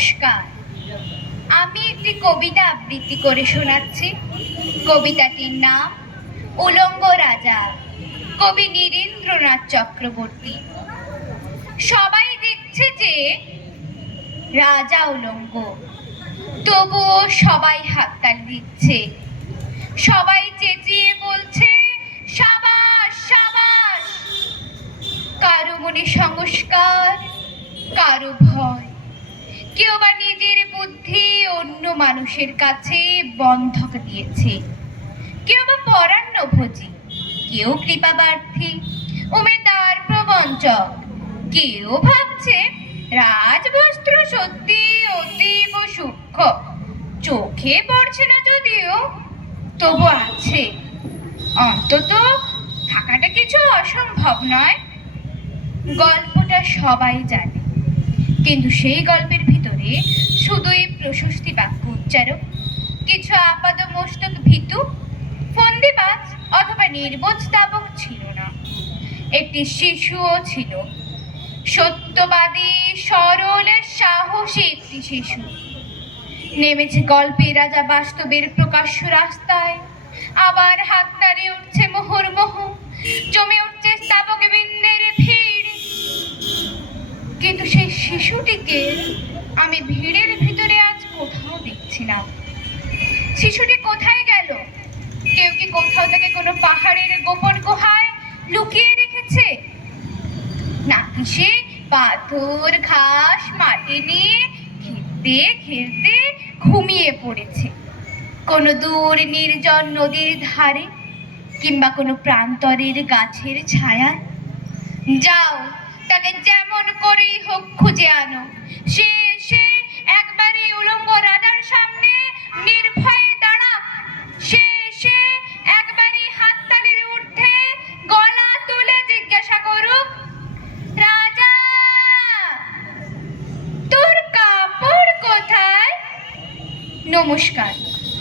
নমস্কার। আমি একটি কবিতা আবৃত্তি করে শোনাচ্ছি। কবিতাটির নাম উলঙ্গ রাজা, কবি নীরেন্দ্রনাথ চক্রবর্তী। সবাই দেখছে যে রাজা উলঙ্গ, তবুও সবাই হাততালি দিচ্ছে। সবাই চেঁচিয়ে বলছে সাবাস সাবাস। কারো মনে সংস্কার, কারো ভয়, কেউ বা নিজের বুদ্ধি অন্য মানুষের কাছে বন্ধক দিয়েছে, কেউ বা পরান্নভোজী, কেউ কৃপাপ্রার্থী, উমেদার প্রবঞ্চক, কেউ ভাবছে রাজবস্ত্র সত্যি অতীব সূক্ষ্ম, চোখে পড়ছে না যদিও তবু আছে, অন্তত থাকাটা কিছু অসম্ভব নয়। গল্পটা সবাই জানে, কিন্তু সেই গল্পের ভিতরে শুধুই প্রশস্তি বাক্য উচ্চারক, কিছু আপাদমস্তক ভীতু, ফন্দিবাজ অথবা নির্বোধ স্থাপক ছিল না। একটি শিশুও ছিল, সত্যবাদী, সরল, সাহসী একটি শিশু। নেমেছে গল্পের রাজা বাস্তবের প্রকাশ্য রাস্তায়, আবার হাততালি উঠছে মুহুর্মুহু, জমে উঠছে স্থাপক বৃন্দের ভিড়। কিন্তু সেই শিশুটিকে আমি ভিড়ের ভিতরে আজ কোথাও দেখছি না। শিশুটি কোথায় গেল? কেউ কি কোথাও তাকে কোনো পাহাড়ের গোপন গুহায় লুকিয়ে রেখেছে, নাকি সে পাথর ঘাস মাটি নিয়ে খেলতে খেলতে ঘুমিয়ে পড়েছে কোনো দূর নির্জন নদীর ধারে, কিংবা কোনো প্রান্তরের গাছের ছায়ায়? যাও, তাকে যেমন করেই হোক খুঁজে আনো। সে এসে একবারে উলঙ্গ রাজার সামনে নির্ভয়ে দাঁড়াক। সে এসে একবারে হাততালির ঊর্ধ্বে গলা তুলে জিজ্ঞাসা করুক, রাজা, তোর কাপড় কোথায়? নমস্কার।